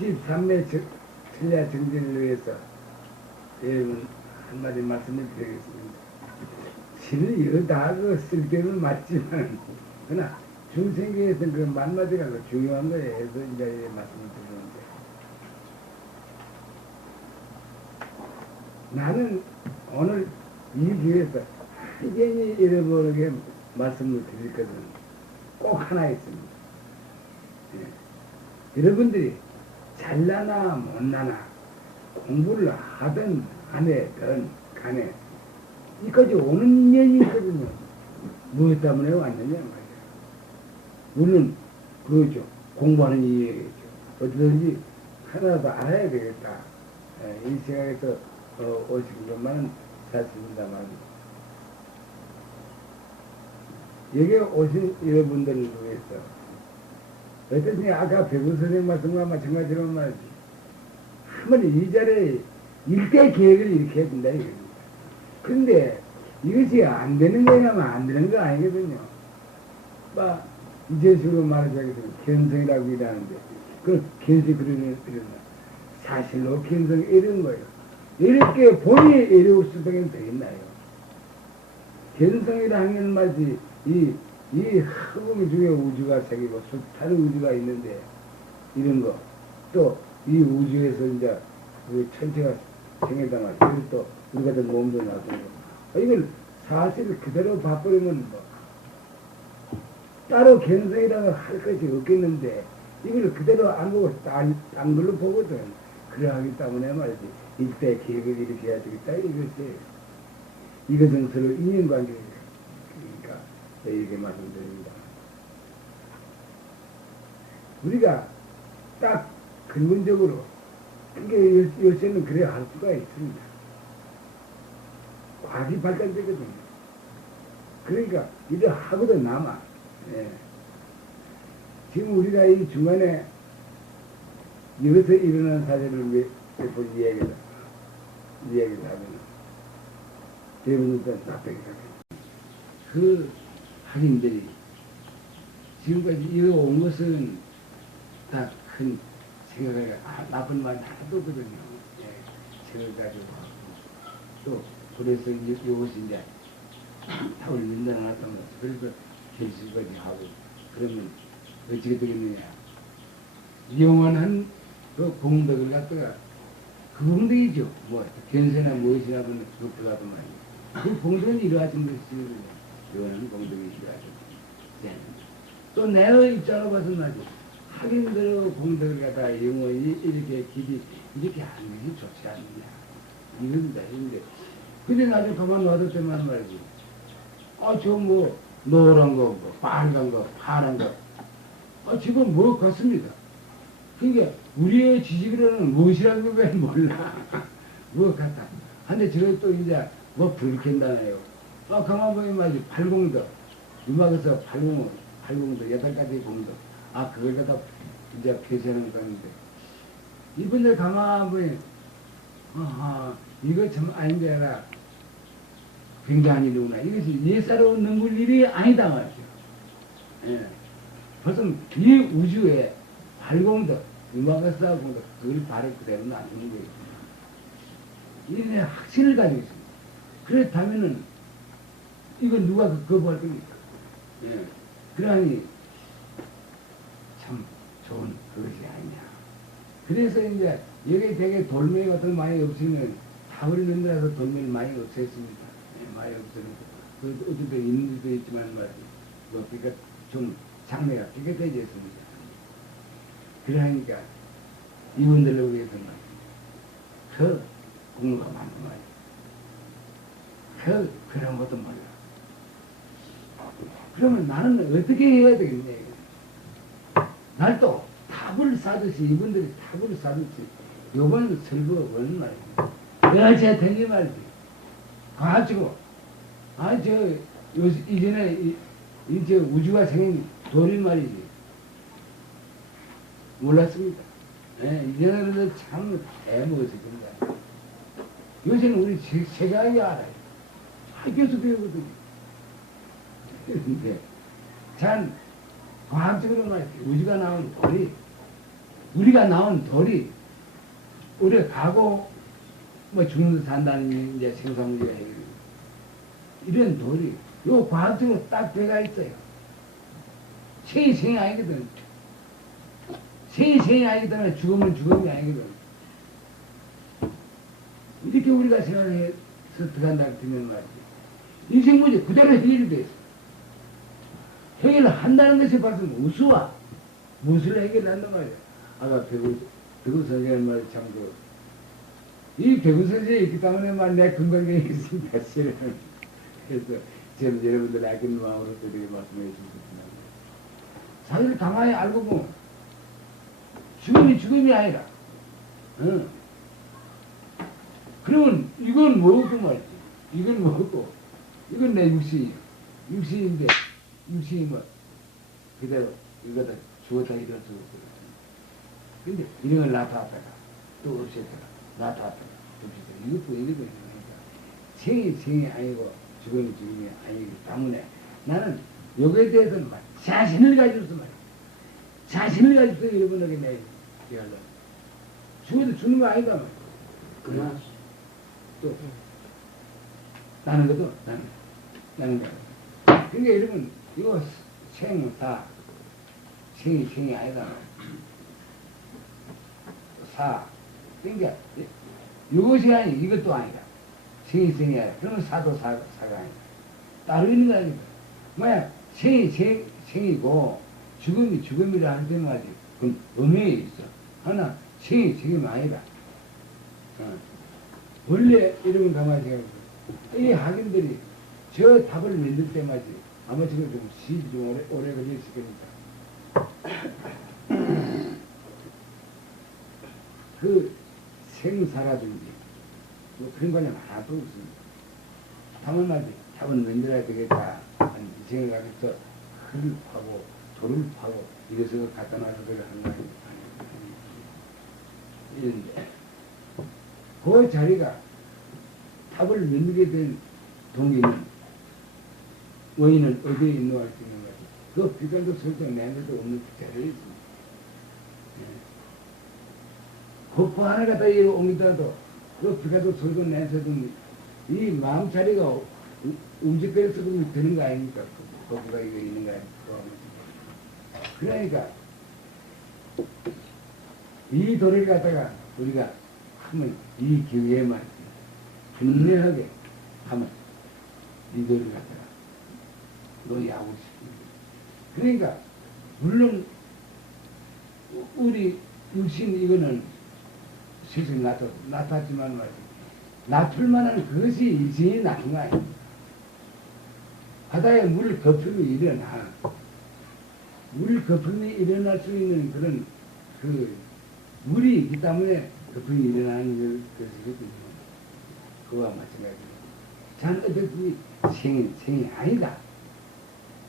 23매 천야 정진을 위해서 여러분 한마디 말씀을 드리겠습니다. 실은 이거 다 그 쓸데는 맞지만 그러나 중생계에서 그 만마디가 그 중요한 거예요. 해서 이제 말씀을 드리는데 나는 오늘 이 기회에서 한견히 잃어버리게 말씀을 드릴 것은 꼭 하나 있습니다. 예. 여러분들이 잘나나 못나나 공부를 하든 안 해든 간에 이까지 오는 인연이 있거든요. 무엇 때문에 왔느냐 말이야. 물론 그거죠. 공부하는 이유겠죠. 어떻든지 하나도 알아야 되겠다. 이 생각에서 오신 것만은 사실입니다만 여기 오신 여러분들을 위해서 어쨌든 아까 배구 선생님 말씀과 마찬가지로 말이지 한번 이 자리에 일대 계획을 이렇게 해야 된다 이겁니다. 근데 이것이 안 되는 거냐면 안 되는 거 아니거든요. 막 이제 식으로 말하자면 견성이라고 일하는데 그 견성이 그러는 사실로 견성이 이런 거예요. 이렇게 본인이 이래올 수밖에 되겠나요? 견성이라는 건 말이지 이 허공 중에 우주가 생기고 숱한 우주가 있는데 이런 거 또 이 우주에서 이제 그 천체가 생긴다 말이야. 그리고 또 우리 같은 몸도 나오고 이걸 사실 그대로 봐버리면 뭐 따로 견성이라고 할 것이 없겠는데 이걸 그대로 안 보고 딴 걸로 보거든. 그러하기 때문에 말이지 이때 계획을 이렇게 해야 되겠다 이것이 이것은 서로 인연관계니까 이렇게 말씀드립니다. 우리가 딱 근본적으로 그게 요새는 그래야 할 수가 있습니다. 과학이 발달되거든요. 그러니까 이래 하고도 남아. 예. 지금 우리가 이 중간에 여기서 일어나는 사실을 몇 번 이야기를 하면 여러분들도 납득이 가요. 그 학인들이 지금까지 이어온 것은 다 큰 생각을 나쁜 말 하나도 없거든요. 예. 생각을 가지고 또 그래서 이것이 이제 답을 민단하놨던 것. 그래서 결실까지 하고 그러면 어찌게 되겠느냐. 영원한 그 공덕을 갖다가 그 공덕이죠. 뭐 견세나 무엇이나 그런 그것보다도 말이에요. 그 공덕은 이루어진 것이거든요. 영원한 공덕이 이루어진. 네. 또 내의 입장으로 봐서 말이죠. 하긴대로 공덕을 갖다가 영원히 이렇게 길이 이렇게 하는 것이 좋지 않느냐. 이겁니다. 근데 나중에 가만 놔둘 때만 말이지. 저 뭐 노란 거, 뭐 빨간 거, 파란 거. 지금 뭐 같습니다. 그러니까 우리의 지식으로는 무엇이라는 걸 몰라. 뭐 같다. 근데 저게 또 이제 뭐 불캔다네요. 가만 보면 말이지. 팔공덕. 음악에서 팔공덕 8가지 공덕. 그걸 갖다 이제 표시하는 건데. 이분들 가만 보면 이거 참 아닌데 라 굉장한 일이구나. 이것이 예사로 넘을 일이 아니다 말이죠. 예. 벌써 이 우주에 발공덕, 음악에서 공덕, 그걸 발에 그대로 놔두는 거예요. 이게 확신을 가지고 있습니다. 그렇다면은 이건 누가 거부할 겁니까? 예. 그러니 참 좋은 그것이 아니냐. 그래서 이제 여기 되게 돌멩이 같은 거 많이 없으면 타버리 만들어서 돌멩이 많이 없앴습니다. 많이 없으니까 어쨌든 있는 데도 있지만 말이지. 그러니까 좀 장래가 깨끗해져 있습니다. 그러니까 이분들을 위해서 말이지. 그 공로가 많은 말이지. 그런 것도 몰라. 그러면 나는 어떻게 해야 되겠냐. 날 또 탑을 싸듯이 이분들이 탑을 싸듯이 요번 설거는 말이지. 여제 되지 말이지. 가지고 이전에 이제 우주가 생긴 돌이 말이지. 몰랐습니다. 예, 이전에는 참 애먹었을 겁니다. 요새는 우리 세상이 알아요. 학교에서 배우거든요. 그런데 참 과학적으로 말이지. 우주가 나온 돌이 우리가 나온 돌이 우리가 가고 뭐 죽는 산다는 이제 생산문제가 해결이 이런 돌이 요 과학적으로 딱 배가 있어요. 생이 아니거든. 생이 아니거든. 죽으면 죽음이 아니거든. 이렇게 우리가 생각해서 들어간다 그러면 말이지. 인생 문제 그대로 해결이 돼 있어. 해결을 한다는 것이 벌써 우수와 무엇을 해결한단 말이야. 아까 배구 선생님 말 참 이 배구 선생님이 있기 때문에 내 건강에 있습니다. 실은. 그래서 저는 여러분들 아끼는 마음으로 이렇게 말씀해 주셨습니다. 사실 가만히 알고 보면 죽음이 아니라 그러면 이건 뭐고 말이지. 이건 뭐고 이건 내 육신인데 육신이 뭐 그대로 이거다 죽었다 일어났어. 근데 이런 걸 나타났다가 또 없애다가 나타났다가 없애다가 이것도 이러고 있는 거니까 생이 아니고 죽음이 아니기 때문에 나는 여기에 대해서는 말 자신을 가지고서 말이야. 자신을 가지고서 여러분에게 내 얘기하려고. 죽어도 죽는 거 아니다 말이야. 그러나 또 나는 것도 나는 거야. 그러니까 여러분 이거 생사 생이 아니다 말이야. 사 그러니까 이것이 아니 이것도 아니다. 생이 아니라 그러면 사도 사가 아니다. 따로 있는 거 아닙니까? 만약 생이고 죽음이라 할 때는 아직 그건 음해에 있어. 하나 생이 아니다. 원래 이러면 가만히 생각해보세요. 이 학인들이 저 답을 만들 때마다 아마 지금 좀 시일이 좀 오래 걸렸을 거니까. 그 생사라든지 뭐 그런 거는 하나도 없습니다. 다만 말이지 답은 만들어야 되겠다. 이생을 가지고서 흙을 파고 돌을 파고 이것을 갖다 놔서 그걸 하는 거 아니에요. 이런데 그 자리가 답을 만들게 된 동기는 원인은 어디에 있노 할 수 있는 거지. 그 비관도 설정 내는데도 없는 자리에 있습니다. 거포 하나 갖다 옮기더라도 그 비관도 설정 내서도 이 마음 자리가 움직거려서 보면 되는 거 아닙니까? 거기가 이거 있는 거 아닙니까? 그러니까 이 도를 갖다가 우리가 하면 이 기회에만 분명하게 하면 이 도를 갖다가 논의하고 싶습니다. 그러니까 물론 우리 육신 이거는 실제 나탔지만 말이지 나쁠 만한 그것이 이전이 나쁜 거 아닙니까? 바다에 물 거품이 일어나 물 거품이 일어날 수 있는 그런 그 물이 있기 때문에 거품이 일어나는 것이거든요. 그와 마찬가지로 전 어쨌든 생이 아니다.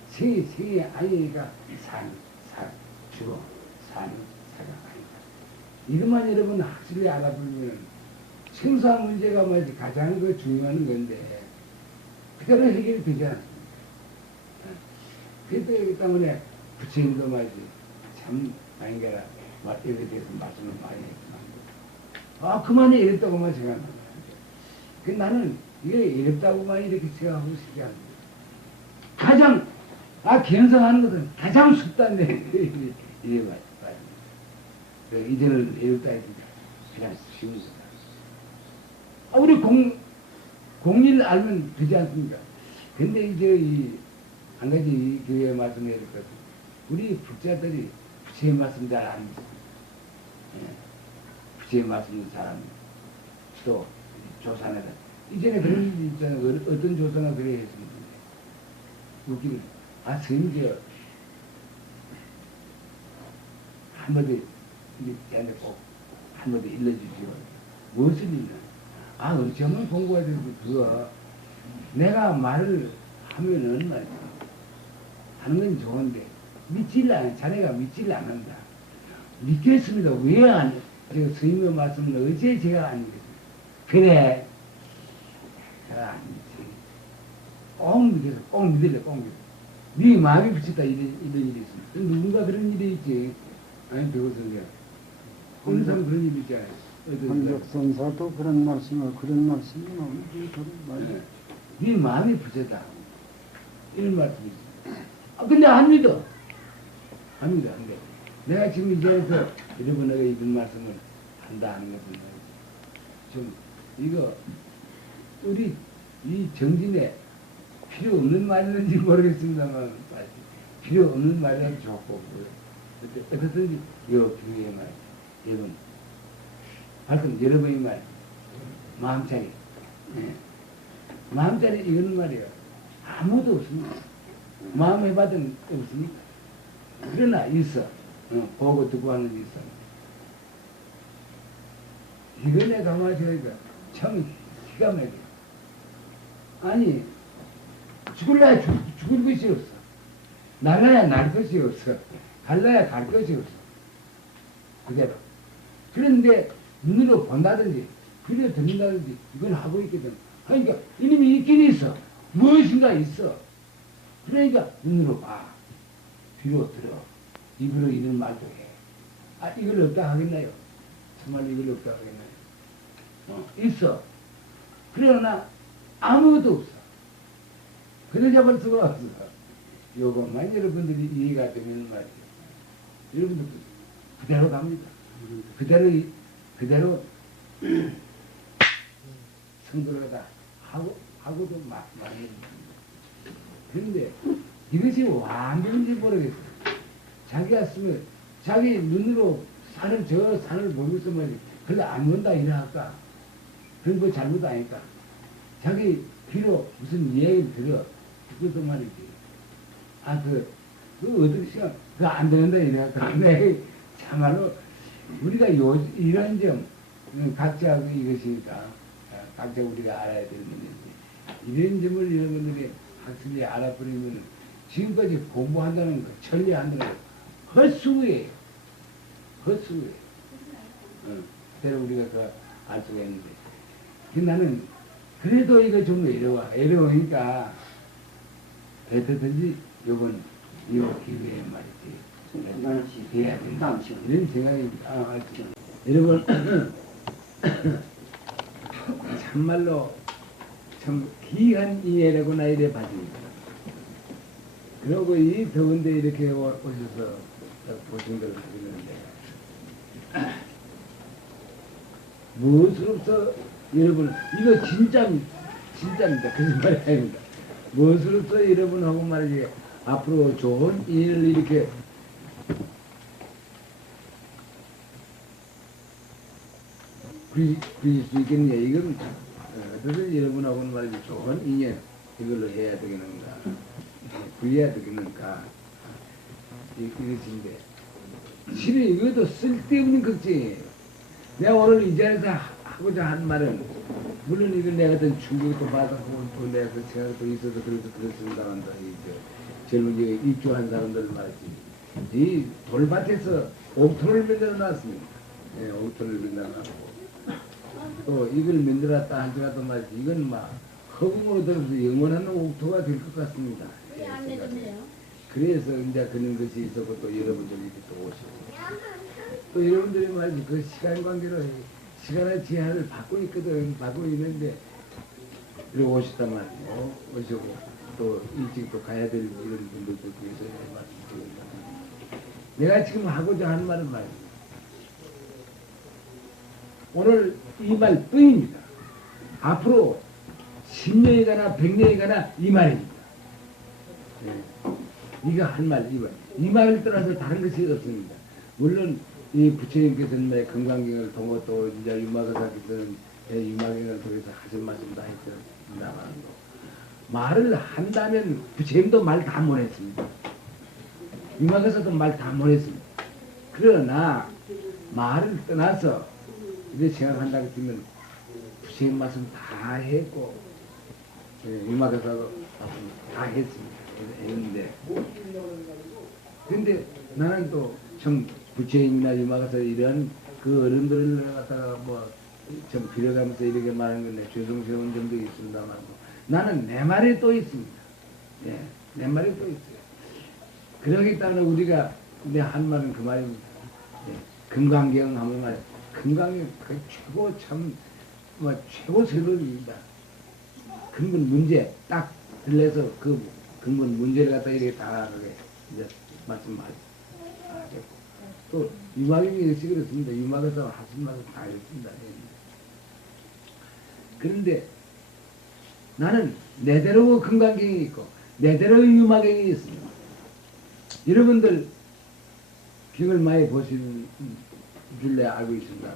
생이 아니니까 죽어 사는 사가 아니다. 이것만 여러분 확실히 알아보면 생사 문제가 뭐지 가장 그 중요한 건데 그대로 해결이 되지 않습니까? 그렇기 때문에 부처님도 말이지 참 아닌가라 여기에 대해서 말씀을 많이 했구나. 그만이 이랬다고만 생각한다. 그 나는 이게 이랬다고만 이렇게 생각하고 싶지 않습니다. 가장 견성하는 것은 가장 쉽다는데 이게 맞습니다. 이제는 이랬다 했으니까 그냥 쉬운 거다. 우리 공리를 알면 되지 않습니까? 근데 이제 한 가지 이 교회에 말씀해야 될 것은 우리 불자들이 부처의 말씀 잘 안 믿습니다. 부처의 말씀 잘 안 믿습니다. 또 조산에다 이전에 그런 일이 있잖아요. 어떤 조사가 그래 했습니다. 웃기는 스님이요 한마디 이제 꼭 한마디 일러주시오. 무엇을 일러? 우리 정말 공부가 돼서 그거 내가 말을 하면은 말이야. 하는 건 좋은데 믿지를 않아. 자네가 믿지를 않는다. 믿겠습니다. 왜 안 해? 제가 스님의 말씀을 어제 제가 안 믿겠습니다. 그래. 제가 안 믿지. 꼭 믿어서 꼭 믿을래. 꼭 믿어. 네 마음이 붙였다 이런 일이 있습니다. 누군가 그런 일이 있지. 아니 배고선이야. 항상 그런 일 있잖아요. 한적선사도 그런 말씀을 그런 말씀이 나오는데 그런 말. 네 마음이 부재다. 이런 말씀이죠. 근데 안 믿어. 안 믿어, 안 돼. 내가 지금 이 자리에서 여러분에게 이런 말씀을 한다 하는 것은 좀, 이거, 우리 이 정진에 필요 없는 말이는지 모르겠습니다만, 필요 없는 말이라도 좋고, 어떻든지, 요 교회의 말, 여러분, 하여튼 여러분의 말, 마음짜리. 네. 마음짜리 이거는 말이에요. 아무도 없습니다. 마음 해봐든 없습니까? 그러나 있어. 보고 듣고 하는 게 있어. 이번에 가만히 보니까 참 기가 막혀. 아니, 죽을라야 죽을 것이 없어. 날라야 날 것이 없어. 갈라야 갈 것이 없어. 그대로. 그런데 눈으로 본다든지, 귀로 듣는다든지, 이건 하고 있거든. 그러니까 이놈이 있긴 있어. 무엇인가 있어. 그러니까 눈으로 봐. 귀로 들어. 입으로 이런 말도 해. 아, 이걸 없다 하겠나요? 정말 이걸 없다 하겠나요? 있어. 그러나 아무것도 없어. 그래 잡을 수가 없어. 요것만 여러분들이 이해가 되면 말이에요. 여러분들 그대로 갑니다. 그대로 성도가 하고도 많이 합니다. 그런데 이것이 완전인지 모르겠어요. 자기가 쓰면 자기 눈으로 저 산을 보고 있으면 그래 안 본다 이래 할까? 그런 거 잘못 아닐까? 자기 귀로 무슨 이야기를 들어 그것도 말이지. 그 어떤 시간 그거 안 되는다 이래 할까? 근데 참말로 우리가 이런 점 각자 이것이니까 각자 우리가 알아야 될 문제인데 이런 점을 여러분들이 확실히 알아버리면 지금까지 공부한다는 거, 천리한다는 거 헛수고예요. 헛수고예요. 그대로 우리가 알 수가 있는데 나는 그래도 이거 좀 어려우니까 어떻든지 요번 이 기회에 말이지 해야 된다 이런 생각이 여러분 참말로 참 귀한 이해라고나 이래 봐집니다. 그리고 이 더운데 이렇게 오셔서 보신 걸 보시는데 무엇으로서 여러분 이거 진짜입니다. 거짓말이 아닙니다. 무엇으로서 여러분하고 말이지 앞으로 좋은 일을 이렇게 그릴 수 있겠느냐 이건 어떻게 여러분하고는 말이지 좋은 인연 이걸로 해야 되겠는가 구해야 되겠는가 이것인데 실은 이것도 쓸데없는 걱정이에요. 내가 오늘 이 자리에서 하고자 한 말은 물론 이건 내가 어떤 충격도 받았고 또 내가 그 생각도 있어서 그래서 그렇습니다만 젊은 입주한 사람들 말이지 이 돌밭에서 옥토를 만들어 놨습니다. 예, 옥토를 만들어 놨고 또 이걸 만들었다 하더라도 말이지 이건 막 허공으로 들어서 영원한 옥토가 될 것 같습니다. 예, 그래서 이제 그런 것이 있었고 또 여러분들이 또 오시고 또 여러분들이 말이지 그 시간 관계로 시간의 제한을 받고 있거든. 받고 있는데 이렇게 오셨단 말이에요. 오시고 또 일찍 또 가야 될 이런 분들도 위해서 말씀드립니다. 내가 지금 하고자 하는 말은 말이에요. 오늘 이 말뿐입니다. 앞으로 10년이 가나 100년이 가나 이 말입니다. 네. 네가 한 말, 이 말을 떠나서 다른 것이 없습니다. 물론 이 부처님께서는 건강경을 통해 또 이제 유마가사께서는 유마경을 통해서 하신 말씀 다 했습니다만 말을 한다면 부처님도 말 다 못했습니다. 유마가사도 말 다 못했습니다. 그러나 말을 떠나서 이제 생각한다고 했으면 부처님 말씀 다 했고 유마가사도 다 했습니다. 했는데 근데 나는 또 참 부처님이나 유마가사 이런 그 어른들을 갖다가 좀 빌어가면서 이렇게 말하는 건데 죄송스러운 점도 있습니다만 나는 내 말이 또 있습니다. 예, 내 말이 또 있어요. 그러기 때문에 우리가 내 한 말은 그 말입니다. 예. 금강경 하면 말이야. 금강경 그 최고 참, 최고 설법입니다. 근본 문제 딱 들려서 그 근본 문제를 갖다 이렇게 다 이제 말씀하셨고. 또 유마경이 역시 그렇습니다. 유마에서 하신 말씀 다 읽습니다. 그런데 나는 내대로 금강경이 있고 내대로 유마경이 있습니다. 여러분들 경을 많이 보시는 줄래 알고 있습니다.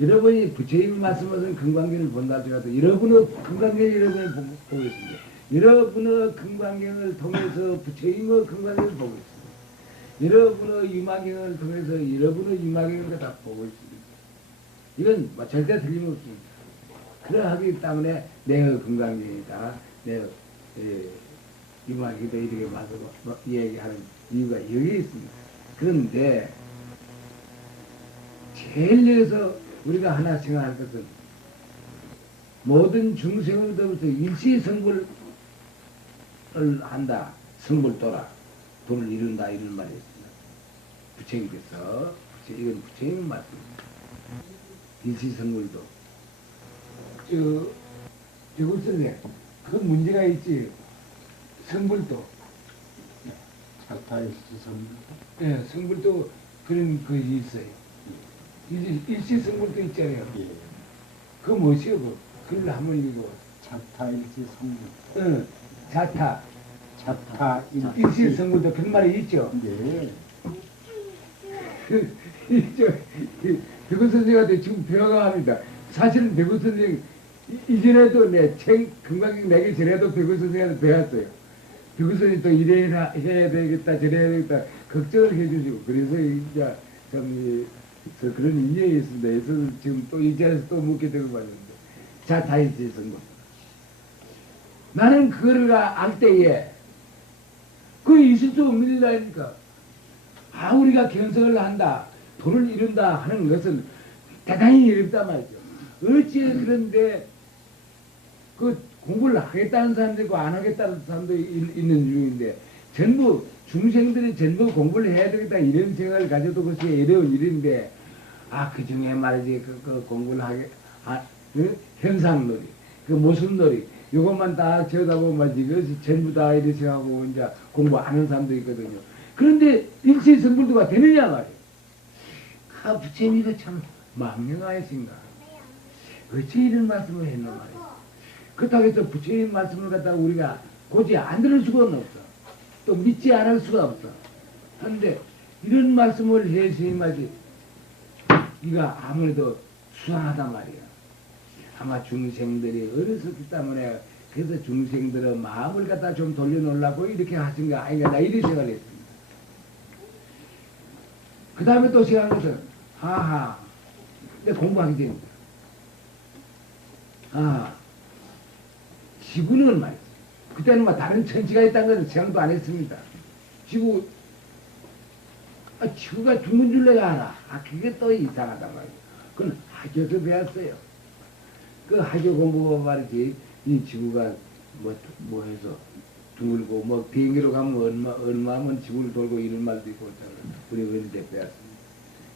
여러분이 부처님 말씀하신 금강경을 본다 하더라도 여러분의 금강경을 여러분이 보고 있습니다. 여러분의 금강경을 통해서 부처님의 금강경을 보고 있습니다. 여러분의 유마경을 통해서 여러분의 유마경을 다 보고 있습니다. 이건 절대 틀림없습니다. 그러하기 때문에 내가 금강경이다. 내가 유마경이다 이렇게 와서 얘기하는 이유가 여기 있습니다. 그런데 제일 여기서 우리가 하나 생각할 것은 모든 중생으로부터 일시성불을 한다. 성불도라. 돈을 이룬다. 이런 말이 있습니다. 부처님께서 이건 부처님 말씀입니다. 일시성불도 대구선생 그 문제가 있지. 성불도 자타일시 성불도. 예, 성불도 그런 것이 있어요. 일시성불도 있잖아요. 예. 그거 뭐시요? 그걸 한번 읽어. 자타일시 성불. 응, 자타. 자타일시 일시성불도 그런 말이 있죠. 예. 백원 선생한테 지금 배워가 합니다. 사실은 백원 선생 이전에도 내 책 금강경 내기 전에도 백원 선생한테 배웠어요. 백원 선생이 또 이래 해야 되겠다 저래 해야 되겠다 걱정을 해주시고 그래서 이제 참 그런 인연이 있습니다. 그래서 지금 또 이 자리에서 또 묻게 되고 말인데 자 다이지 선거. 나는 그거를 알 때에 그 있을 수 없는 일이라니까. 우리가 견성을 한다, 돈을 이룬다 하는 것은 대단히 어렵단 말이죠. 어찌 그런데 그 공부를 하겠다는 사람도 있고 안 하겠다는 사람도 있는 중인데 전부 중생들이 전부 공부를 해야 되겠다 이런 생각을 가져도 그것이 어려운 일인데 그 중에 말이지 그 공부를 하게 그 현상놀이 그 모습놀이 이것만 다 쳐다보면 이것이 전부 다 이렇게 생각하고 이제 공부 안 하는 사람도 있거든요. 그런데 일시성불도가 되느냐 말이에요. 부처님이 참 망령하신가. 어찌 이런 말씀을 했노 말이에요. 그렇다고 해서 부처님 말씀을 갖다가 우리가 고지 안 들을 수가 없어. 또 믿지 않을 수가 없어. 그런데 이런 말씀을 해주셔야지 이가 아무래도 수상하단 말이야. 아마 중생들이 어렸었기 때문에 그래서 중생들의 마음을 갖다 좀 돌려놓으려고 이렇게 하신가 아닌가 나 이런 생각을 했습니다. 그 다음에 또 생각한 것은 근데 공부하게 됩니다. 지구는 말이죠. 그때는 다른 천지가 있다는 것은 생각도 안 했습니다. 지구가 둥근 줄 내가 알아. 그게 또 이상하단 말이에요. 그건 학교에서 배웠어요. 그 학교 공부가 말이지, 이 지구가 뭐 해서 둥글고, 비행기로 가면 얼마면 지구를 돌고 이런 말도 있고, 우리 어릴 때 배웠습니다.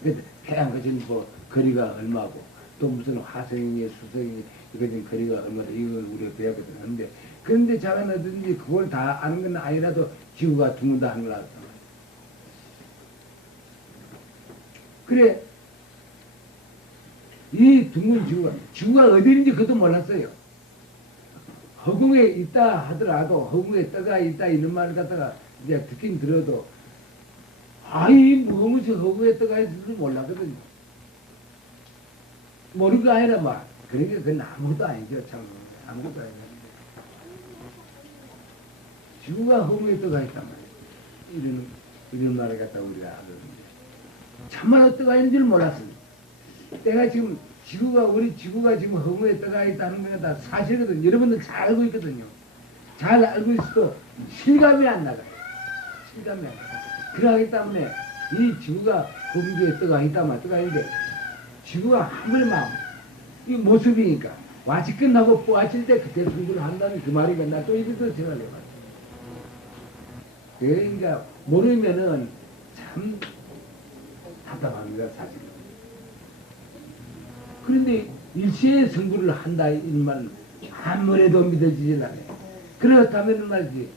근데 태양 거진 거리가 얼마고, 또 무슨 화성이니 수성이니, 이거 거리가 얼마다, 이걸 우리가 배웠거든요. 그런데 자가 어든지 그걸 다 아는 건 아니라도 지구가 둥근다 하는 걸 알았단 말이에요. 그래, 이 둥근 지구가 어디인지 그것도 몰랐어요. 허공에 있다 하더라도, 허공에 떠가 있다 이런 말을 갖다가 이제 듣긴 들어도, 이 무엇이 허공에 떠가 있는지 몰랐거든요. 모르는 거 아니라 말. 그러니까 그건 아무것도 아니죠, 참. 아무것도 아니죠. 지구가 허공에 떠가 있단 말이에요. 이런 말을 갖다가 우리가 하거든요. 참말로 떠가 있는 줄 몰랐습니다. 내가 지금 우리 지구가 지금 허공에 떠가 있다는 게 다 사실이거든요. 여러분들 잘 알고 있거든요. 잘 알고 있어도 실감이 안 나가요. 실감이 안 나가요. 그러기 때문에 이 지구가 허공에 떠가 있는데 지구가 한 번에 이 모습이니까 와치 끝나고 뽀아칠 때 그때 승부를 한다는 그 말이니까 나 또 이것도 생각을 해봐요. 그러니까 모르면은 참 답답합니다, 사실. 그런데 일체의 성불을 한다, 이 말은 아무래도 믿어지질 않아요. 그렇다면 말이지,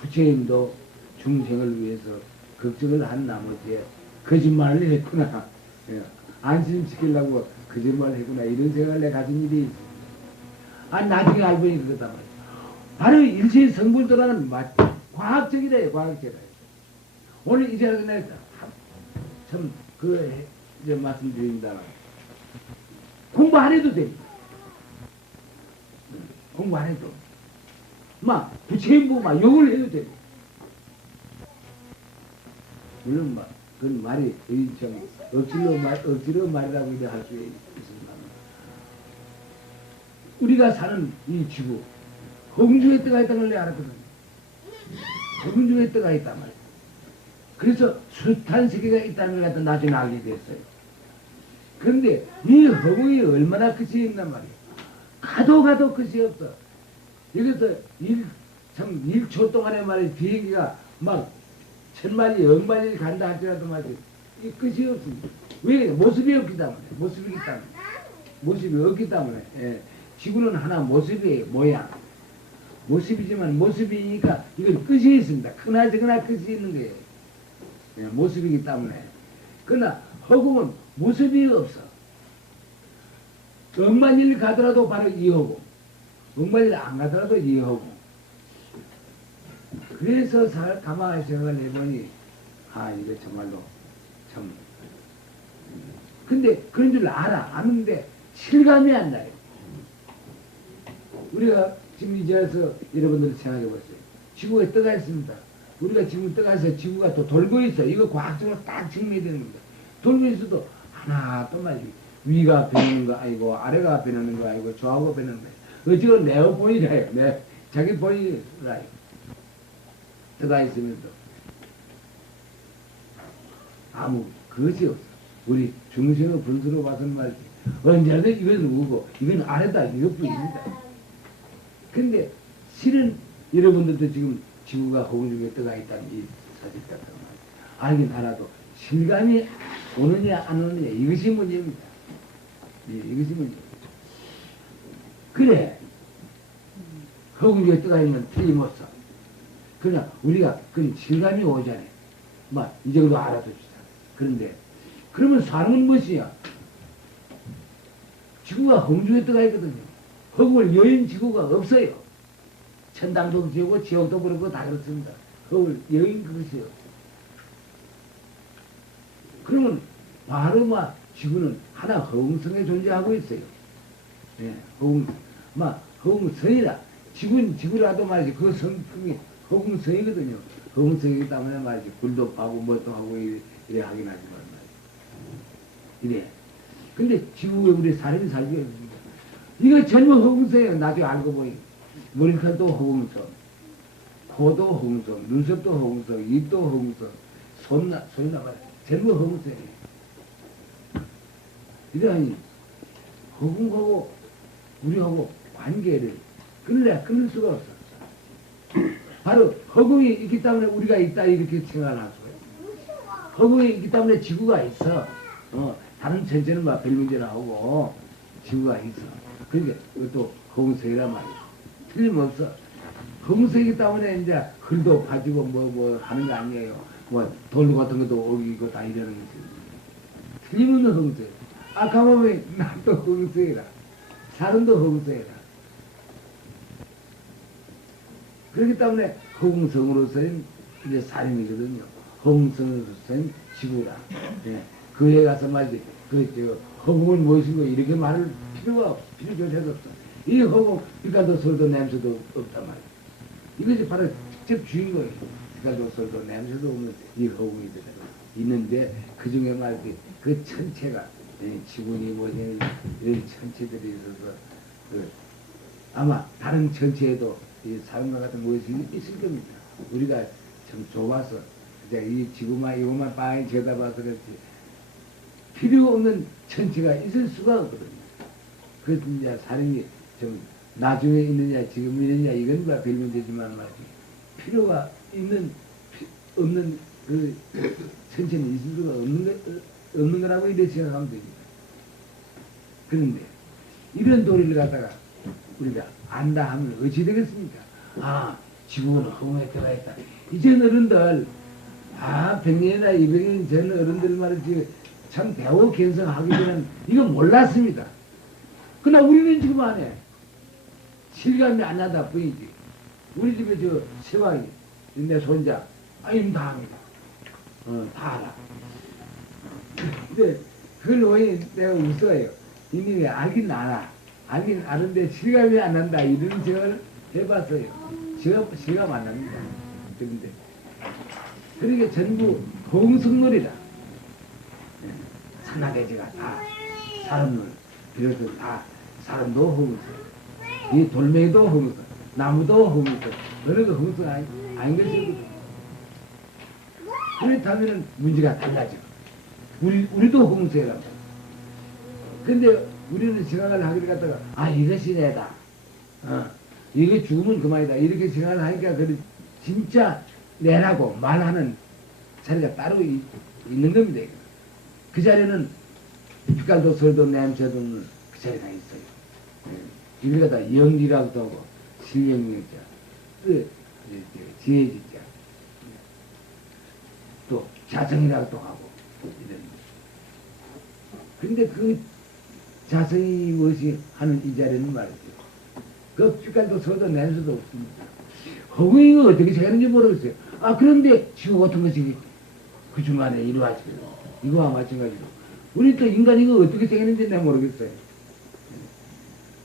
부처님도 중생을 위해서 걱정을 한 나머지에 거짓말을 했구나. 예, 안심시키려고 거짓말을 했구나. 이런 생각을 내가 가진 일이 있습니다. 나중에 알고 보니 그거단 말이야. 바로 일체의 성불도라는 과학적이래요, 과학적이래요. 오늘 이 자리에 내가 참, 이제 말씀드립니다만, 공부 안 해도 됩니다. 공부 안 해도. 부처님 보고 욕을 해도 되고. 물론 그건 말이 좀 억지로 말이라고 할 수 있습니다. 우리가 사는 이 지구, 허공중에 떠가 있다는 걸 내가 알았거든요. 허공중에 떠가 있단 말이에요. 그래서 숱한 세계가 있다는 걸 갖다 나중에 알게 됐어요. 그런데 이 허공이 얼마나 끝이 있단 말이에요. 가도 끝이 없어. 여기서 1초 동안에 말이에요. 비행기가 1000마리, 0마리 간다 할지라도 말이에요. 이 끝이 없습니다. 왜? 모습이 없기 때문에. 모습이 없기 때문에. 예. 지구는 하나 모습이에요. 모양. 모습이지만 모습이니까 이건 끝이 있습니다. 크나 적으나 끝이 있는 거예요. 예, 모습이기 때문에. 그러나 허공은 모습이 없어. 억만일 가더라도 바로 이 허공. 억만일 안 가더라도 이 허공. 그래서 가만히 생각을 해보니 이거 정말로 참. 근데 그런 줄 아는데 실감이 안 나요. 우리가 지금 이 자리에서 여러분들 생각해 보세요. 지구가 떠가 있습니다. 우리가 지금 떠가 있어 지구가 또 돌고 있어. 이거 과학적으로 딱 증명이 되는 겁니다. 돌고 있어도 하나 또 말이지. 위가 변하는 거 아니고 아래가 변하는 거 아니고 좌우가 변하는 거. 어찌가 내어 보이라요. 자기 보이라요. 떠가 있으면도 아무 그것이 없어. 우리 중생의 분수로 봐서는 말이지. 언제든 이건 우고 이건 아래다 이것뿐입니다. 근데 실은 여러분들도 지금 지구가 허공 중에 떠가 있다는 이 사실 같은 말 알긴 알아도 실감이 오느냐 안 오느냐 이것이 문제입니다. 이것이 문제입니다. 그래 허공 중에 떠가 있는 틀림없어. 그러나 우리가 그 실감이 오잖아요. 이 정도 알아둡시다. 그런데 그러면 사람은 무엇이야? 지구가 허공 중에 떠가 있거든요. 허공을 여인 지구가 없어요. 천당도 지옥고 지옥도 그렇고 다 그렇습니다. 허공을 여인 그것이요. 그러면 바로 지구는 하나 허공성에 존재하고 있어요. 예, 허공성이라 지구라도 말이지 그 성품이 허공성이거든요. 허공성이기 때문에 말이지 굴도 하고 뭣도 하고 이래 하긴 하지만 말이지. 이래. 근데 지구에 우리 사람이 살기 없습니다. 이거 전부 허공성이에요. 나중에 알고 보니 머리카락도 허공성, 코도 허공성, 눈썹도 허공성, 입도 허공성, 손이나 말이야. 전부 허공성이에요. 이러하니 허공하고 우리하고 관계를 끊을 수가 없어. 바로 허공이 있기 때문에 우리가 있다 이렇게 생각을 할 수가 있어. 허공이 있기 때문에 지구가 있어. 다른 전체는 별 문제나 하고 지구가 있어. 그러니까 이것도 허공성이란 말이야. 틀림없어. 허공성이기 때문에 이제 흘도 파지고 뭐 하는 거 아니에요. 돌 같은 것도 오기고 다 이러는 거지. 틀림없는 허공성. 아까 보면 나도 허공성이라. 사람도 허공성이라. 그렇기 때문에 허공성으로서는 이제 사람이거든요. 허공성으로서는 지구라. 예. 그에 가서 말이지. 허공을 모시고 이렇게 말을 필요조차도 없어. 이 허공, 빛깔도 소리도 냄새도 없단 말이야. 이것이 바로 직접 주인공이에요. 빛깔도 소리도 냄새도 없는 이 허공이 있는데 그 중에 말이지. 그 천체가 지구니 뭐니 이런 천체들이 있어서 아마 다른 천체에도 이 사람과 같은 무엇이 있을 겁니다. 우리가 참 좁아서 이 지구만 이것만 빤히 쳐다봐서 그렇지 필요 없는 천체가 있을 수가 없거든요. 그 이제 사람이 좀 나중에 있느냐 지금 있느냐 이건 별 문제지만 말이지 필요가 있는 없는 그 천천히 있을 수가 없는 거라고 이렇게 생각하면 됩니다. 그런데 이런 도리를 갖다가 우리가 안다 하면 어찌 되겠습니까? 아, 지구는 허공에 들어가 있다. 이전 어른들, 100년이나 200년 전 어른들 말이지, 참 배워 견성하기 전에는 이거 몰랐습니다. 그러나 우리는 지금 안 해. 실감이 안 나다 보이지. 우리 집에 저 세왕이, 내 손자, 이놈 다 합니다. 다 알아. 근데 그걸 왜 내가 웃어요. 이미 알긴 알아. 알긴 아는데 실감이 안 난다. 이런 생각을 해봤어요. 실감 안 납니다. 그런데 그러니까 전부 홍성놀이다. 산나대지가 다 사람을 비롯해서 다 사람도 홍성, 이 돌멩이도 홍성, 나무도 홍성, 어느 거 홍성 아닌 것이거든. 그렇다면 문제가 달라져. 우리도 홍성이라고. 근데 우리는 생각을 하기를 갖다가 이것이 내다. 이게 죽으면 그만이다. 이렇게 생각을 하니까 진짜 내라고 말하는 자리가 따로 있는 겁니다. 그 자리는 빛깔도 설도 냄새도 없는 그 자리가 있어요. 우리가 다 영지라고도 하고 실령영자, 지혜지자, 또 자성이라고도 하고 이런. 근데 그 자성이 무엇이 하는 이 자리는 말이죠. 그 빛깔도 설도 냄새도 없습니다. 허공이가 어떻게 생겼는지 모르겠어요. 그런데 지구 같은 것이 그 중간에 이루어지고 이거와 마찬가지로 우리 또 인간이 이거 어떻게 생겼는지 내가 모르겠어요.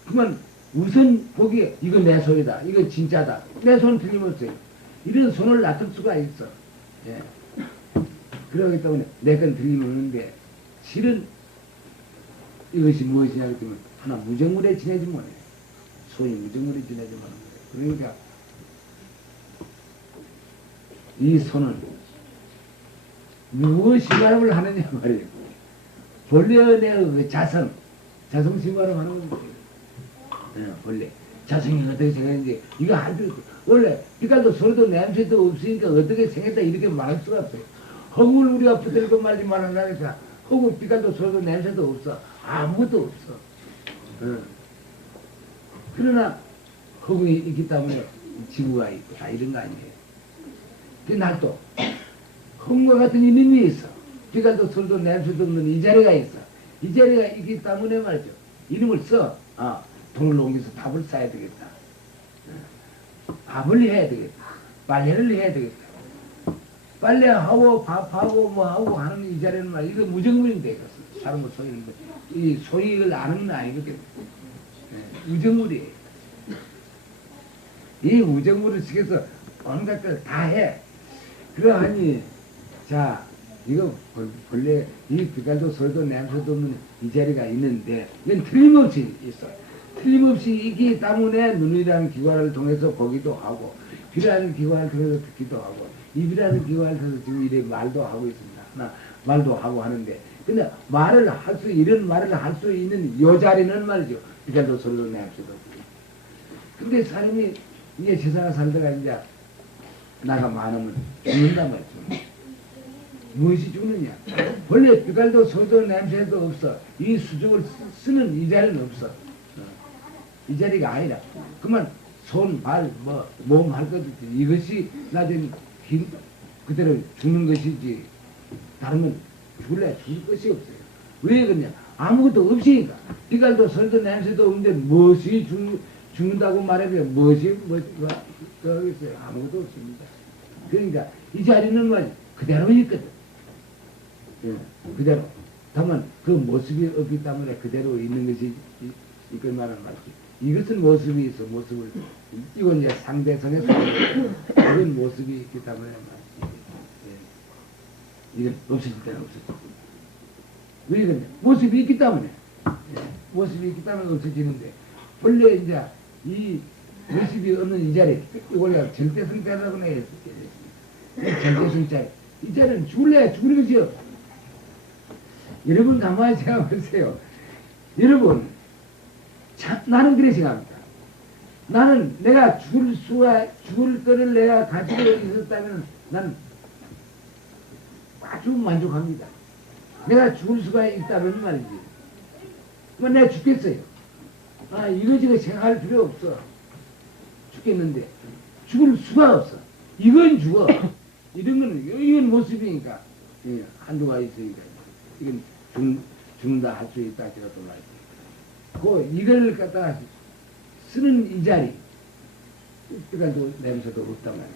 그만 우선 보기에 이거 내 손이다. 이거 진짜다. 내 손은 틀림없어요. 이런 손을 놔둘 수가 있어. 예. 그러기 때문에 내 건 틀림없는데 실은 이것이 무엇이냐 그러면 하나 무정물에 지내지 못해. 손이 무정물에 지내지 못하는 거예요. 그러니까 이 손은 무엇이 말을 하느냐 말이에요. 본래 내가 그 자성 심발을 하는 겁니다. 본래 자성이 어떻게 생겼는지 이거 할 필요 없어요. 원래 빛깔도 소리도 냄새도 없으니까 어떻게 생겼다 이렇게 말할 수가 없어요. 허공을 우리가 붙들고 말지 말하려니까 허공 빛깔도 소리도 냄새도 없어. 아무것도 없어. 그러나 허공이 있기 때문에 지구가 있고 다 이런 거 아니에요. 그 날도 허공과 같은 이름이 있어. 빛깔도 소리도 냄새도 없는 이 자리가 있어. 이 자리가 있기 때문에 말이죠. 이름을 써. 돈을 옮겨서 밥을 싸야 되겠다. 밥을 해야 되겠다. 빨래를 해야 되겠다. 빨래하고 밥하고 뭐하고 하는 이 자리는 말이야. 이거 무정물인데, 이거. 사람을 속이는 거. 이 소리를 아는 건 아니거든. 무정물이에요. 이 무정물을 시켜서 온갖 걸 다 해. 그러하니, 자, 이거 본래 이 빛깔도 소리도 냄새도 없는 이 자리가 있는데, 이건 틀림없이 있어. 틀림없이 있기 때문에 눈이라는 기관을 통해서 보기도 하고, 귀라는 기관을 통해서 듣기도 하고, 입이라는 기관을 통해서 지금 이래 말도 하고 있습니다. 말도 하고 하는데, 근데 말을 할 수, 이런 말을 할 수 있는 요 자리는 말이죠. 빛깔도 소리도 냄새도 없고. 근데 사람이 이제 세상에 살다가 이제 나가 많으면 죽는단 말이죠. 무엇이 죽느냐? 원래 빛깔도 소리도 냄새도 없어. 이 수족을 쓰는 이 자리는 없어. 이 자리가 아니라. 그만 손, 발, 몸 할 것이지. 이것이 나중에 그대로 죽는 것이지. 다르면 죽을 것이 없어요. 왜 그러냐? 아무것도 없으니까. 빛깔도 소리도 냄새도 없는데 무엇이 죽는다고 말하면 무엇이 있어요? 아무것도 없습니다. 그러니까 이 자리는 뭐 그대로 있거든. 그대로. 다만 그 모습이 없기 때문에 그대로 있는 것이 이걸 말하는 말이지. 이것은 모습이 있어. 모습을 이건 이제 상대성에서 이런 모습이 있기 때문에 말이지. 이건 없어질 때는 없어져. 왜 그러냐? 모습이 있기 때문에. 모습이 있기 때문에 없어지는데 원래 이제 이 모습이 없는 이 자리 이걸 절대성자라고 해요. 절대성자. 이 자리는 죽는 것이요. 여러분 가만히 생각해보세요. 여러분 나는 그래 생각합니다. 나는 내가 죽을 거를 내가 가지고 있었다면 난 아주 만족합니다. 내가 죽을 수가 있다면 말이지. 뭐 내가 죽겠어요. 아, 이거 생각할 필요 없어. 죽겠는데 죽을 수가 없어. 이건 죽어. 이건 모습이니까. 예, 한도가 있으니까. 이건 죽는다 할 수 있다 하더라도 말이지. 이걸 갖다가 쓰는 이 자리, 그러니까 냄새도 없단 말이야.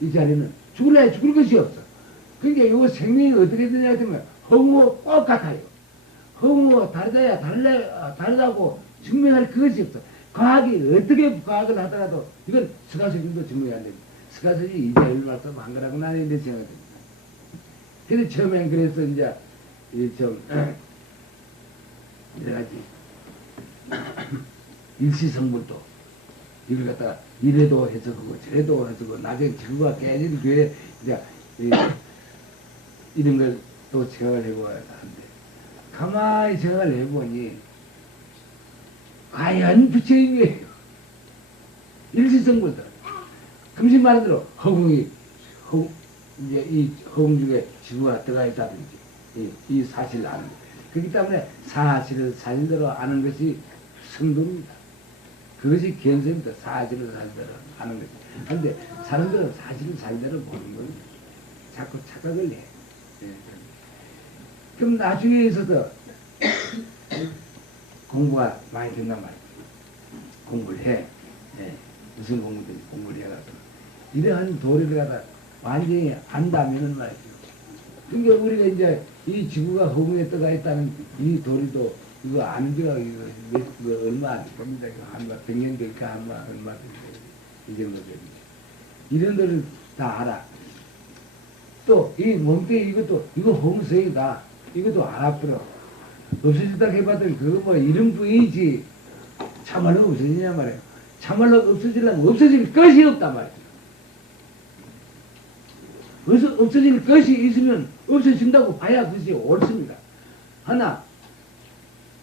이 자리는 죽을 것이 없어. 그러니까 이거 생명이 어떻게 되냐 하면 허공하고 꼭 같아요. 허공하고 다르다고 증명할 그것이 없어. 과학이 어떻게 과학을 하더라도 이건 스가설도 증명이 안 됩니다. 스가설이 이 자리를 말씀한 거라고 나는 내 생각됩니다. 그래서 처음엔 그래서 이제 여러 가지 일시성분도 이걸 갖다가 이래도 해서 그거 저래도 해서 그거 나중에 지구가 깨질 기회에 이제 이런 걸 또 생각을 해봐야 하는데 가만히 생각을 해보니 과연 부처인 거예요. 일시성분도 금신 말한 대로 이제 이 허공 중에 지구가 들어가 있다든지 이 사실을 아는 거예요. 그렇기 때문에 사실을 사실대로 아는 것이 성도입니다. 그것이 견성입니다. 사실을 사실대로 아는 것이. 그런데 사람들은 사실을 사실대로 보는 거예요. 자꾸 착각을 해. 그럼 나중에 있어서 공부가 많이 된단 말이에요. 공부를 해. 무슨 공부를 해가지고. 이러한 도리를 갖다 완전히 안다면은 말이죠. 그러니까 우리가 이제 이 지구가 허공에 떠가 있다는 이 도리도 이거 아는 지가 이거 얼마 안 됩니다. 한 100년 될까 얼마 될까 이 정도 됩니다. 이런 거를 다 알아. 또 이 몸뚱이 이거 홍수이다. 이것도 알아버려. 없어지다 해봤더니 그거 뭐 이름뿐이지 참말로 없어지냐 말이에요. 참말로 없어지려면 없어질 것이 없단 말이에요. 그래서 없어질 것이 있으면 없어진다고 봐야 그것이 옳습니다. 하나,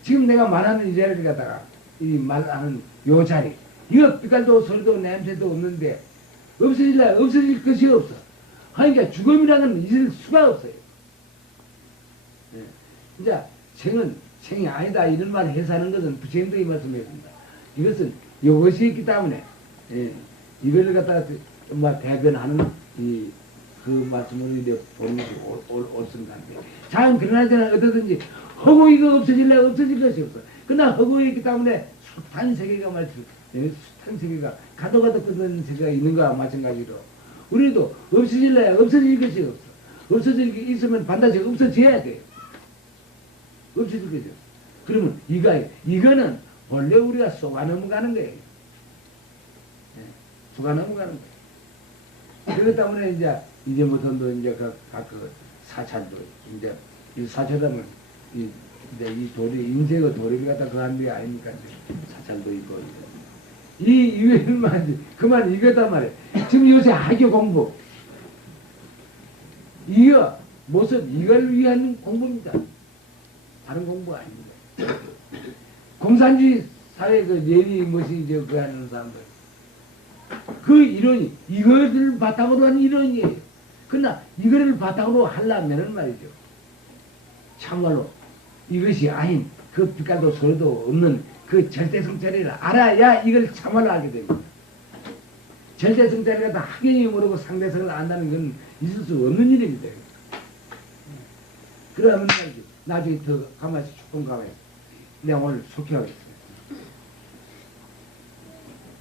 지금 내가 말하는 이 자리를 갖다가, 이 말하는 요 자리, 이거 빛깔도 소리도 냄새도 없는데, 없어질 것이 없어. 그러니까 죽음이라는 건 있을 수가 없어요. 이제 생이 아니다 이런 말 해서 하는 것은 부처님도 이 말씀했습니다. 이것은 이것이 있기 때문에, 이걸 갖다가 대변하는 그 말씀을 이제 보는 것이 옳습니다. 자, 그러나 어떠든지 허구 이거 없어질 것이 없어. 그러나 허구에 있기 때문에 숱한 세계가 숱한 세계가 가도 끊는 세계가 있는 거와 마찬가지로 우리도 없어질 것이 없어. 없어질 게 있으면 반드시 없어져야 돼요. 없어질 것이 없어. 그러면 이거는 원래 우리가 속아 넘어가는 거예요. 속아 넘어가는 거예요. 그렇기 때문에 이제부터도 이제 그 사찰도 이제 이 사찰하면 이 도리 인생의 도리를 갖다 그 하는 게 아닙니까? 사찰도 있고 이 이외에는 그만 이거단 말이에요. 지금 요새 학교 공부 이거 무슨 이걸 위한 공부입니다. 다른 공부가 아닙니다. 공산주의 사회 그 예리 무엇이 그 하는 사람들 그 이론이 이것을 바탕으로 하는 이론이에요. 그러나 이거를 바탕으로 하려면은 말이죠. 참말로 이것이 아닌 그 빛깔도 소리도 없는 그 절대성자리를 알아야 이걸 참말로 알게 됩니다. 절대성자리가 다 학연이 모르고 상대성을 안다는 건 있을 수 없는 일입니다. 그러면 말이죠. 나중에 더 가만히 조금 가만히 내가 오늘 속혀하겠습니다.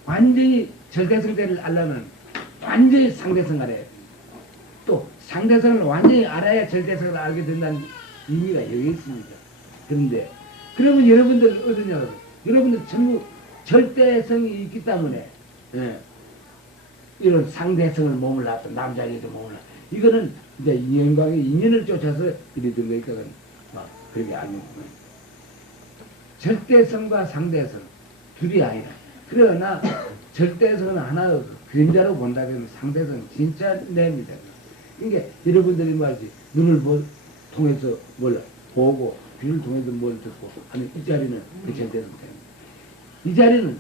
완전히 절대성자리를 알려면 완전히 상대성을 알아야 돼요. 또 상대성을 완전히 알아야 절대성을 알게 된다는 의미가 여기 있습니다. 그런데 그러면 여러분들 어떠냐고 여러분들 전부 절대성이 있기 때문에 이런 상대성을 몸을 놨던 남자에도 몸을 놨 이거는 이제 인연광의 인연을 쫓아서 이리 든 거니까 그렇게 아니고 절대성과 상대성 둘이 아니라 그러나 절대성은 하나 그림자로 본다면 상대성은 진짜 냅니다. 그러니까 여러분들이 말이지 눈을 통해서 뭘 보고 귀를 통해서 뭘 듣고 하는 이 자리는 그 절대성입니다. 이 자리는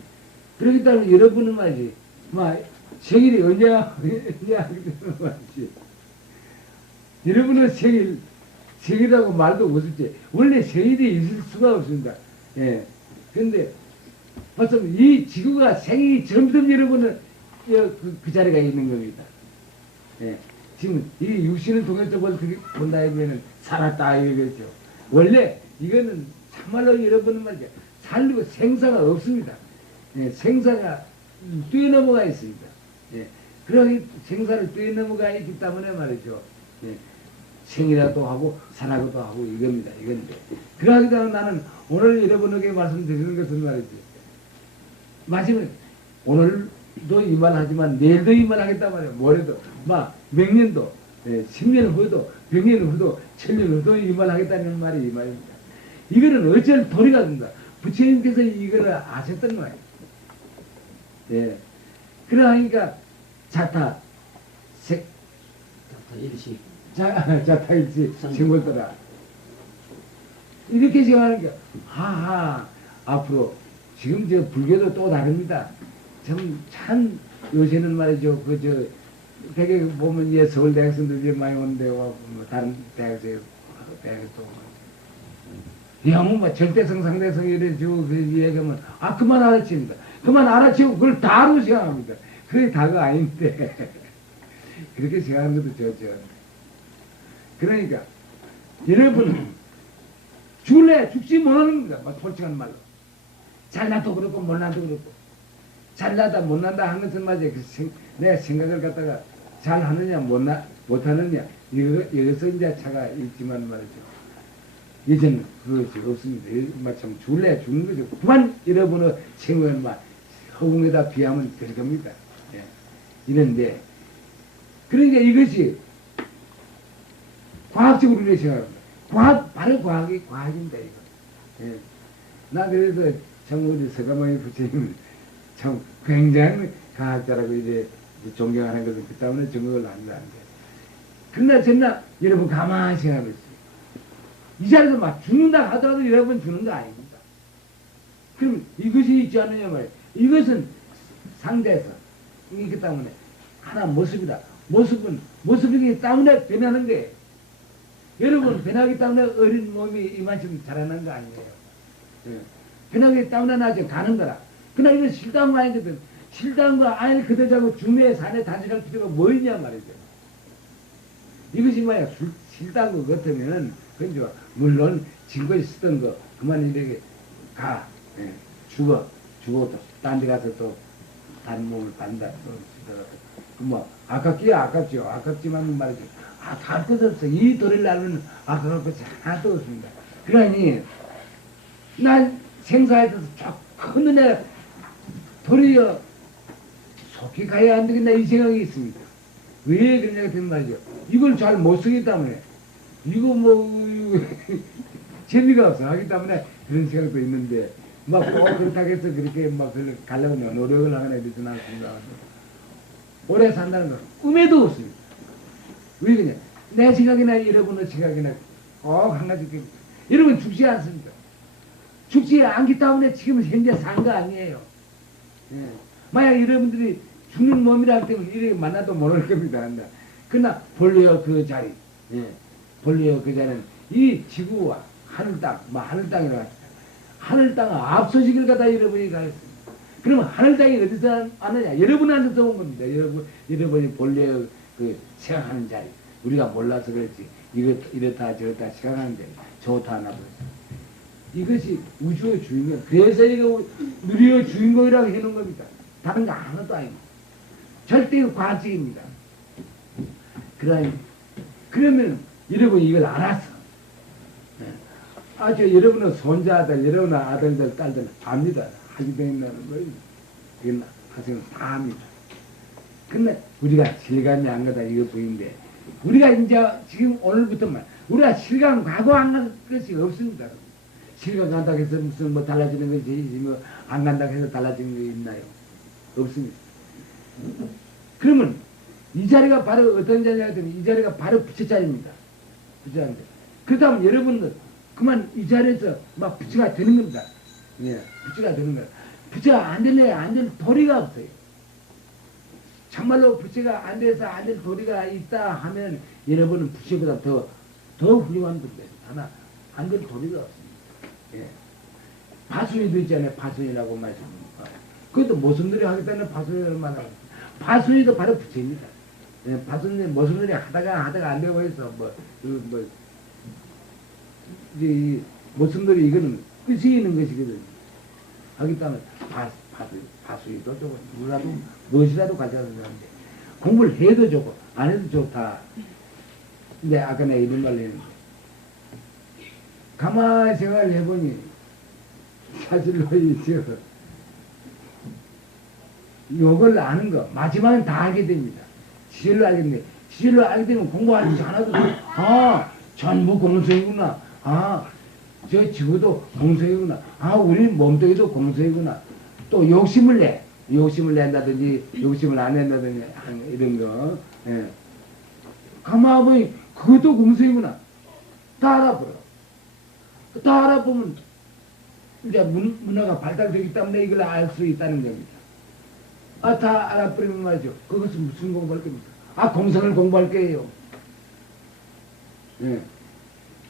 그렇기 때문에 여러분은 말이지 생일이 언제야 말이지 여러분은 생일이라고 말도 못했지. 원래 생일이 있을 수가 없습니다. 예. 근데 벌써 이 지구가 생이 점점 여러분은 그 자리가 있는 겁니다. 예. 지금 이 육신을 통해서 본다 하면은 살았다 이거죠. 원래 이거는 참말로 여러분은 말이죠. 살리고 생사가 없습니다. 예. 생사가 뛰어넘어가 있습니다. 예. 그러기 생사를 뛰어넘어가 있기 때문에 말이죠. 예. 생이라도 하고 살아가도 하고 이겁니다. 이건데 그러기 때문에 나는 오늘 여러분에게 말씀드리는 것은 말이죠. 마지막에 오늘도 이 말 하지만 내일도 이 말 하겠단 말이에요. 모레도 막 몇 년도 10년 후도 100년 후도 1000년 후도 이 말 하겠다는 말이 이 말입니다. 이거는 어쩔 도리가 됩니다. 부처님께서 이거를 아셨던 거예요. 예. 그러니까 자타 일시 자타일지 생골더라. 이렇게 생각하는 게 하하 앞으로 지금 저 불교도 또 다릅니다. 참 요새는 말이죠. 되게 보면 예 서울 대학생들이 많이 오는데 뭐 다른 대학에서 영은 뭐 절대성 상대성 이래 주고 그 얘기하면 그만 알아칩니다. 그만 알아치고 그걸 다로 생각합니다. 그게 다가 아닌데 그렇게 생각하는 것도 좋죠. 그러니까 여러분 죽을래 죽지 못하는 겁니다. 막 솔직한 말로 잘나도 그렇고 못나도 그렇고 잘나다 못난다 하는 것은 맞아요. 내 생각을 갖다가 잘하느냐 못하느냐 이것은 이제 차가 있지만 말이죠. 이제는 그것이 없습니다. 마참 죽을래 죽는 거죠. 그만 여러분의 생각은 막 허공에다 비하면 될 겁니다. 예. 이런데 그러니까 이것이 과학적으로 이렇게 생각합니다. 바로 과학입니다, 이거. 예. 나 그래서 참 우리 서가모니 부처님은 참 굉장한 과학자라고 이제 존경하는 것은 그 때문에 정극을 한다는데. 그러나 전나 여러분 가만히 생각해보세요. 이 자리에서 막 죽는다 하더라도 여러분 죽는 거 아닙니다. 그럼 이것이 있지 않느냐 말이에요. 이것은 상대에서이기 때문에 하나 모습이다. 모습이기 때문에 변하는 거예요. 여러분 변하기 때문에 어린 몸이 이만큼 자라는 거 아니에요. 예. 변하기 때문에 나중에 가는 거라. 그러나 이건 실당과 아니거든. 실당과 아니 그대자고 중매의 산에 단식할 필요가 뭐 있냐 말이죠. 이것이 뭐야 실당과 같으면은 그죠. 물론 증거에 쓰던 거 그만 이렇게 가 예. 죽어도 딴 데 가서 또 다른 몸을 받는다 뭐 아깝기야 아깝죠. 아깝지만 말이죠. 갈 것 없어. 이 도리를 알면 아까울 것이 하나도 없습니다. 그러니 난 생사에 있어서 큰 은혜 도리어 속히 가야 안 되겠나 이 생각이 있습니다. 왜 그러냐 같은 말이죠. 이걸 잘 못 쓰기 때문에 이거 재미가 없어 하기 때문에 그런 생각도 있는데 막 그렇다고 해서 그렇게 막 가려고 노력을 하거나 이러지 않습니다. 오래 산다는 건 꿈에도 없습니다. 왜 그러냐? 내 생각이나 여러분의 생각이나 꼭 한 가지 여러분 죽지 않습니까? 죽지 않기 때문에 지금 현재 산 거 아니에요. 예. 만약 여러분들이 죽는 몸이라 때문에 이렇게 만나도 모를 겁니다. 그러나 본래의 그 자리, 예. 본래의 그 자리는 이 지구와 하늘 땅, 하늘 땅이라고 합니다. 하늘 땅 앞서시길 갖다 여러분이 가했습니다. 그러면 하늘 땅이 어디서 왔느냐? 여러분한테서 온 겁니다. 여러분이 본래의 그 생각하는 자리. 우리가 몰라서 그렇지. 이렇다 저렇다 생각하는 자리. 좋다 나쁘다. 이것이 우주의 주인공. 그래서 이거 누리의 주인공이라고 해놓은 겁니다. 다른 거 하나도 아닙니다. 절대 과학적입니다. 그러면 여러분이 이걸 알아서 여러분의 손자들, 여러분의 아들들, 딸들 압니다. 하게 된다는 거예요. 이건 학생은 다 압니다. 근데 우리가 실감이 안 가다 이거 보이는데 우리가 이제 지금 오늘부터만 우리가 실감 가고 안 간 것이 없습니다. 실감 간다고 해서 무슨 달라지는 것이 안 간다고 해서 달라지는 게 있나요? 없습니다. 그러면 이 자리가 바로 어떤 자리냐 하면 이 자리가 바로 부처 자리입니다. 부처 자리인데 그렇다면 여러분들 그만 이 자리에서 막 부처가 되는 겁니다. 예, 부처가 되는 거예요. 부처가 안 될래 안 될 도리가 없어요. 정말로 부채가 안 돼서 안 될 도리가 있다 하면 여러분은 부채보다 더 훌륭한 분들 하나 안 될 도리가 없습니다. 예. 파순이도 있잖아요. 파순이라고 말씀합니다. 그것도 모순들이 하겠다는 파순이라는 말을 파순이도 바로 부채입니다. 예, 파순이 모순들이 하다가 안 되고 해서 이제 모순들이 이거는 끝이 있는 것이거든요. 하기 때문에 파수이도 좋고 누구라도 무엇이라도 가져가는 사람인데 공부를 해도 좋고 안 해도 좋다. 근데 아까 내가 이런 말을 했는데 가만히 생각을 해보니 사실로 있어 요걸 아는 거 마지막엔 다 알게 됩니다. 지질로 알겠네. 지질로 알게 되면 공부할 줄 하나도 전부 공소이구나. 저 지구도 공소이구나. 우리 몸뚱이도 공소이구나. 또 욕심을 낸다든지 욕심을 안 낸다든지 이런 거. 예. 가만히 보니 그것도 공소이구나. 다 알아보면 이제 문화가 발달되기 때문에 이걸 알 수 있다는 겁니다. 다 알아버리면 말이죠. 그것은 무슨 공부할 겁니까? 공성을 공부할 거예요. 예.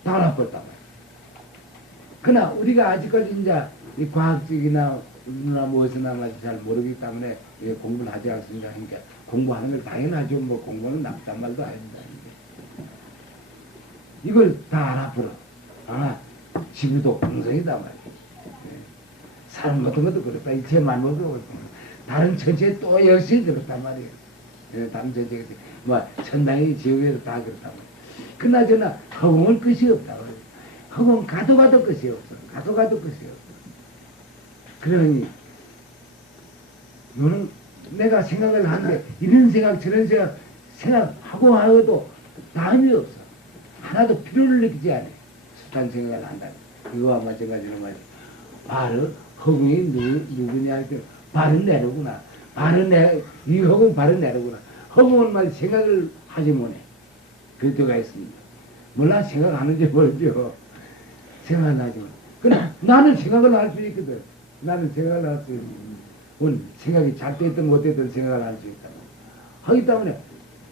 다 알아버렸단 말이에요. 그러나 우리가 아직까지 이제 이 과학적이나 무엇이나 잘 모르기 때문에 공부를 하지 않습니다. 그러니까 공부하는 걸 당연하죠. 뭐 공부는 나쁘단 말도 아닙니다. 이걸 다 알아버려. 지구도 공성이다 말이에요. 사람 같은 것도 그렇다. 이체 만물도 그렇다. 다른 천체 또 역시 그렇단 말이에요. 다른 천체, 천당이 지옥에도 다 그렇단 말이에요. 그나저나 허공은 끝이 없다. 허공 가도 끝이 없어. 가도 끝이 없어. 그러니 요는 내가 생각을 하는데 이런 생각 저런 생각하고 하고도 다음이 없어. 하나도 필요를 느끼지 않아. 숱한 생각을 한다. 이거와 마찬가지로 말이야. 바로 허공이 누구냐 할 때 발은 내로구나. 이 허공 발은 내로구나. 허공은 말 생각을 하지 못해. 그 때가 있습니다. 몰라 생각하는지 모르죠. 생각은 하지 마. 그러나 나는 생각을 할 수 있거든. 나는 생각을 할 수 있거든. 생각이 잘 됐든 못됐든 생각을 할 수 있다. 하기 때문에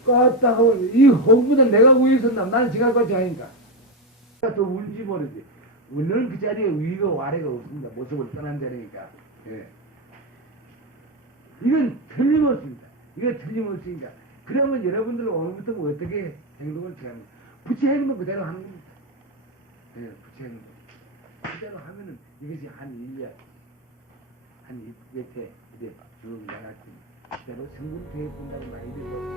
까딱하고 이 허공보다 내가 위에 있었나 나는 생각까지 하니까 더 울지 모르지. 울는 그 자리에 위가 아래가 없습니다. 모습을 떠난 자리니까. 예. 이건 틀림없습니다. 이거 틀림없으니까. 그러면 여러분들은 오늘부터 어떻게 행동을 취합니까? 부채 행동 그대로 하는 겁니다. 예, 부채 행동. 그대로 하면은 이것이 한 1년, 한 2회 이제 쭉 나갔지. 그대로 성공해 본다고 많이 되고